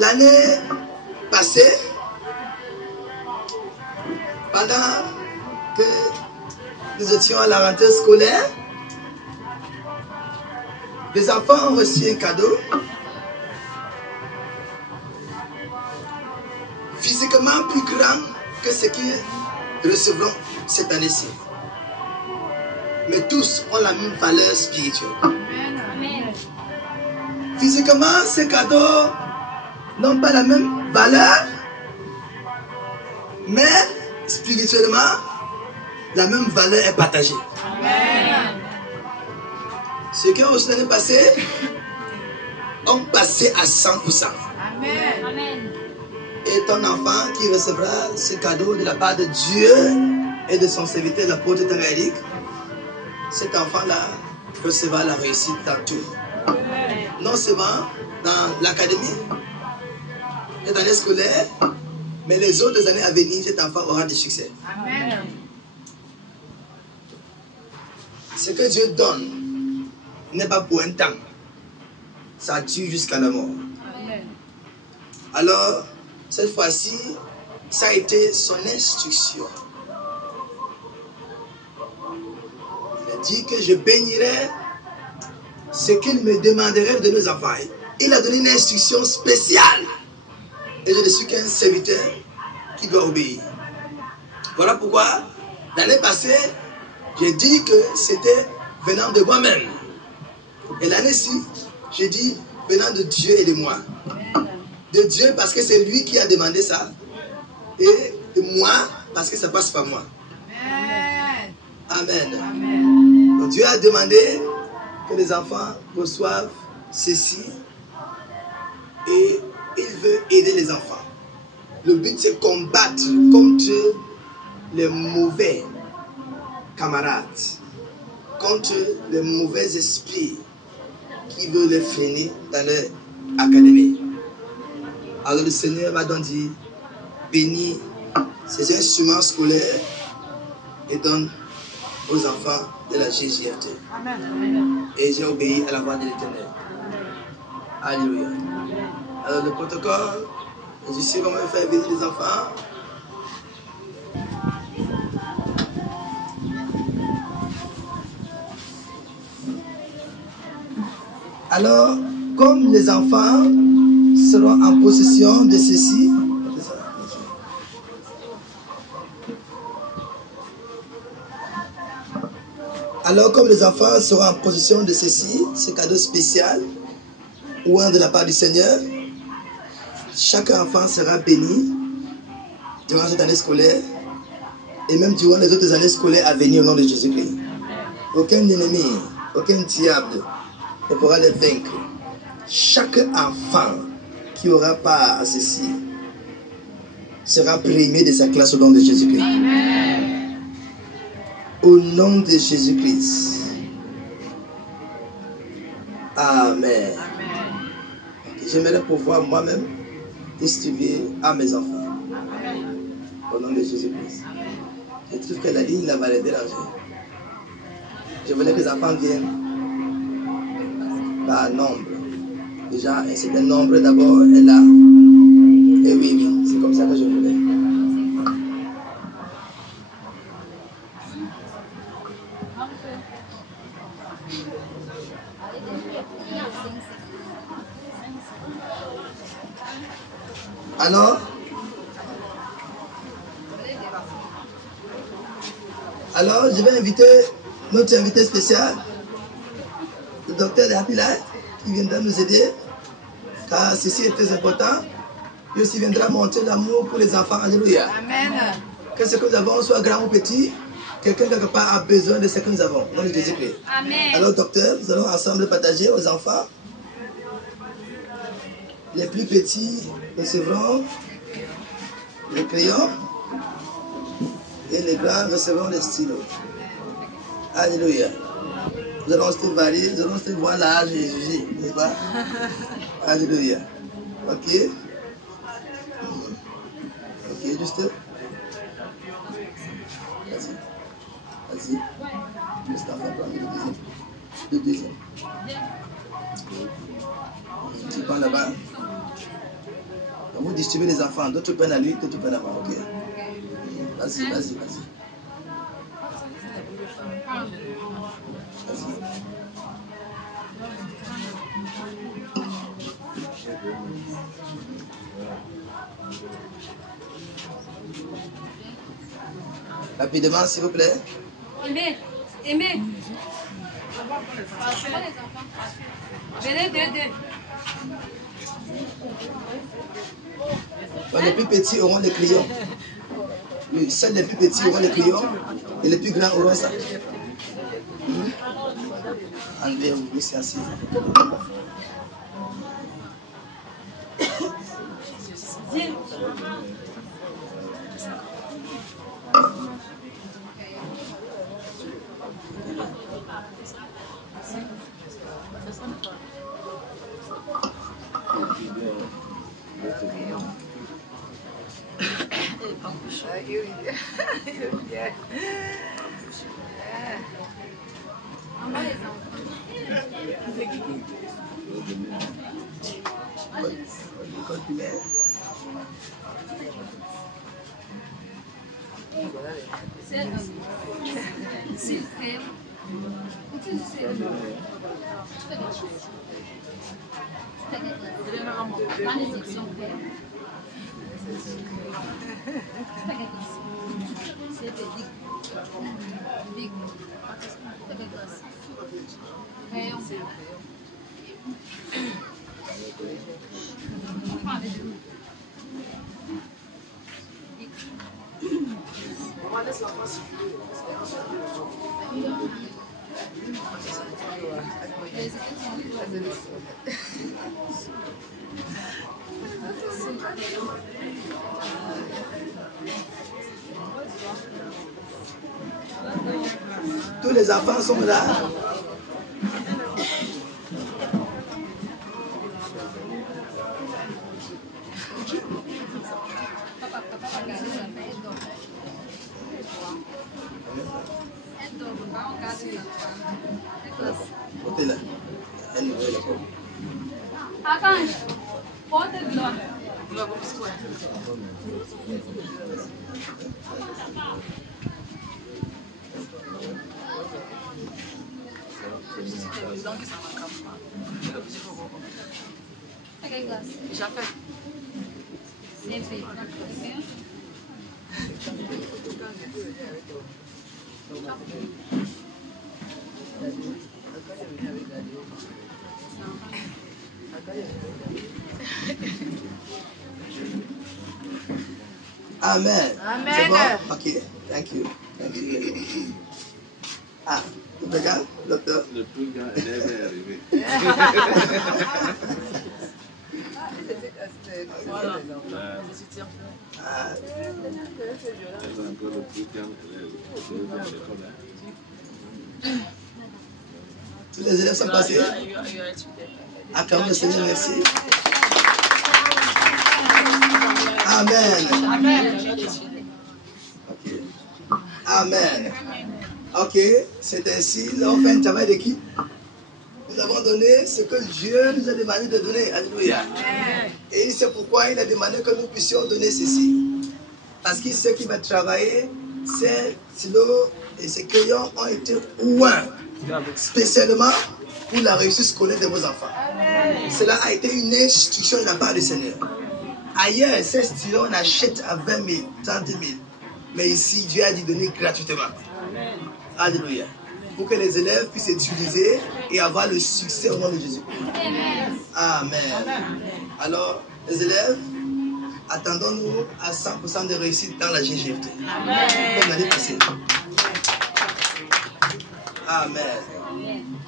l'année passée, pendant que nous étions à la rentrée scolaire, les enfants ont reçu un cadeau physiquement plus grand que ce qu'ils recevront cette année-ci. Mais tous ont la même valeur spirituelle. Amen. Physiquement, ces cadeaux n'ont pas la même valeur, mais spirituellement, la même valeur est partagée. Amen. Ceux qui ont reçu l'année passée ont passé à 100%. Amen. Amen. Et ton enfant qui recevra ce cadeau de la part de Dieu et de son serviteur, l'apôtre Tangéric, cet enfant-là recevra la réussite dans tout. Non seulement dans l'académie, cette année scolaire, mais les autres années à venir, cet enfant aura du succès. Amen. Ce que Dieu donne n'est pas pour un temps. Ça dure jusqu'à la mort. Amen. Alors, cette fois-ci, ça a été son instruction. Il a dit que je bénirais ce qu'il me demanderait de nos enfants. Il a donné une instruction spéciale. Et je ne suis qu'un serviteur qui doit obéir. Voilà pourquoi, l'année passée, j'ai dit que c'était venant de moi-même. Et l'année-ci, j'ai dit venant de Dieu et de moi. De Dieu parce que c'est lui qui a demandé ça. Et de moi parce que ça passe par moi. Amen. Amen. Donc Dieu a demandé que les enfants reçoivent ceci. Et il veut aider les enfants. Le but c'est combattre contre les mauvais camarades, contre les mauvais esprits qui veulent les freiner dans leur académie. Alors le Seigneur va donc dire, bénis ces instruments scolaires et donne aux enfants de la GJFT. Amen. Et j'ai obéi à la voix de l'Éternel. Alléluia. Alors le protocole, je sais comment faire venir les enfants. Alors, comme les enfants seront en possession de ceci, ce cadeau spécial, ou un de la part du Seigneur, chaque enfant sera béni durant cette année scolaire et même durant les autres années scolaires à venir au nom de Jésus-Christ. Aucun ennemi, aucun diable ne pourra les vaincre. Chaque enfant qui aura part à ceci sera primé de sa classe au nom de Jésus-Christ. Au nom de Jésus-Christ. Amen. J'aimerais pouvoir moi-même distribuer à mes enfants. Au nom de Jésus-Christ. Je trouve que la ligne là va les déranger. Je voulais que les enfants viennent par nombre. Déjà, un certain nombre d'abord est là. Et oui, c'est comme ça que je voulais. Alors, je vais inviter notre invité spécial, le docteur Apila, qui viendra nous aider, car ceci est très important. Il aussi viendra montrer l'amour pour les enfants. Alléluia. Amen. Que ce que nous avons, soit grand ou petit, quelqu'un quelque part a besoin de ce que nous avons. Au nom de Jésus-Christ. Amen. Alors, docteur, nous allons ensemble partager aux enfants. Les plus petits recevront les crayons et les grands recevront les stylos. Alléluia. Nous allons se varier, nous allons se voir l'âge et juger, n'est-ce pas? Alléluia. Ok? Ok, juste. Vas-y. Vas-y. Juste enfant, prends le deuxième. Le deuxième. Tu prends là-bas. distribuer les enfants. D'autres prennent à lui, d'autres prennent à moi. Ok. Vas-y, vas-y, vas-y. Vas-y. Rapidement, s'il vous plaît. Aimez. Aimez. Venez, deux. Les plus petits auront les clients. Oui, seuls les plus petits auront les clients et les plus grands auront ça. Enlevez, oui, c'est ainsi. Tous les enfants sont là. Arcanjo, ponta de glória. Peguei glace. Já foi. Sempre. Amen. Amen. C'est bon? Ok, thank you. Thank you. Ah, le plus grand, docteur? Le plus grand élève est arrivé. Ah, C'est encore le plus grand élève. Je vais à l'école. tous les élèves sont passés. Acclamons le Seigneur, merci. Amen. Amen. Ok. Amen. Ok, c'est ainsi. Là, on fait un travail d'équipe. Nous avons donné ce que Dieu nous a demandé de donner. Alléluia. Et c'est pourquoi il a demandé que nous puissions donner ceci. Parce qu'il sait qu'il va travailler. Ces stylos et ces crayons ont été ouins spécialement pour la réussite scolaire de vos enfants. Cela a été une instruction de la part du Seigneur. Ailleurs, ces stylos, on achète à 20 000, 30 000. Mais ici, Dieu a dit donner gratuitement. Alléluia. Pour que les élèves puissent utiliser et avoir le succès au nom de Jésus. Amen. Alors, les élèves, attendons-nous à 100% de réussite dans la GGFT. Comme l'année passée. Amen.